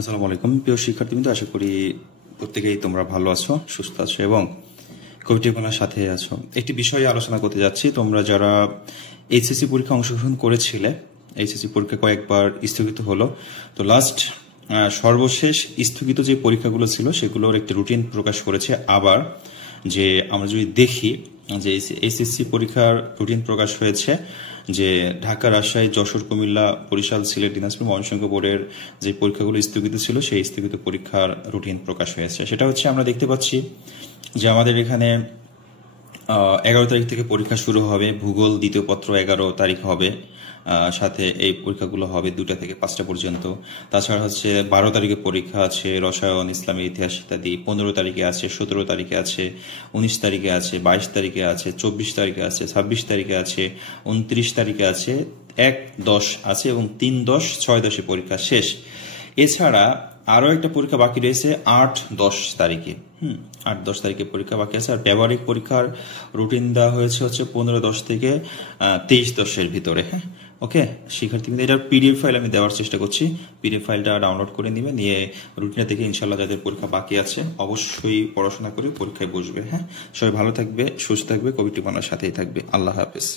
আসসালামু আলাইকুম প্রিয় শিক্ষার্থীবৃন্দ, আশা করি প্রত্যেকেই তোমরা ভালো আছো, সুস্থ আছো এবং কোভিড-19 সাথে আছো। একটি বিষয়ে আলোচনা করতে যাচ্ছি। তোমরা যারা এইচএসসি পরীক্ষা অংশগ্রহণ করেছিলে, এইচএসসি পরীক্ষা কয়েকবার স্থগিত হলো, তো সর্বশেষ স্থগিত যে পরীক্ষাগুলো ছিল সেগুলোর একটি রুটিন প্রকাশ করেছে। আবার যে আমরা যদি দেখি যে এইচএসসি পরীক্ষার রুটিন প্রকাশ হয়েছে, যে ঢাকা, রাজশাহী, যশোর, কুমিল্লা, বরিশাল, সিলেট, দিনাজপুর, ময়মনসিংহ বোর্ডের যে পরীক্ষাগুলো স্থগিত ছিল সেই স্থগিত পরীক্ষার রুটিন প্রকাশ হয়েছে। সেটা হচ্ছে আমরা দেখতে পাচ্ছি যে আমাদের এখানে 11 তারিখ থেকে পরীক্ষা শুরু হবে। ভূগোল দ্বিতীয় পত্র 11 তারিখ হবে, সাথে এই পরীক্ষাগুলো হবে 2টা থেকে 5টা পর্যন্ত। তাছাড়া হচ্ছে 12 তারিখে পরীক্ষা আছে রসায়ন, ইসলামের ইতিহাস ইত্যাদি। 15 তারিখে আছে, 17 তারিখে আছে, 19 তারিখে আছে, 22 তারিখে আছে, 24 তারিখে আছে, 26 তারিখে আছে, 29 তারিখে আছে, 1-10 আছে এবং 3-10, 6-10 পরীক্ষা শেষ। এছাড়া আরো একটা পরীক্ষা বাকি রয়েছে 8-10 তারিখে। 8-10 তারিখে পরীক্ষা বাকি আছে। আর ব্যবহারিক পরীক্ষার রুটিন দেওয়া হয়েছে হচ্ছে 15-10 থেকে 23-10 ভিতরে। হ্যাঁ, ওকে শিক্ষার্থীদের, এটার পিডিএফ ফাইল আমি দেওয়ার চেষ্টা করছি। পিডিএফ ফাইলটা ডাউনলোড করে নিবে, নিয়ে রুটিনটা থেকে ইনশাল্লাহ যাদের পরীক্ষা বাকি আছে অবশ্যই পড়াশোনা করে পরীক্ষায় বসবে। হ্যাঁ, সবাই ভালো থাকবে, সুস্থ থাকবে, কোভিড-19 সাথেই থাকবে। আল্লাহ হাফেজ।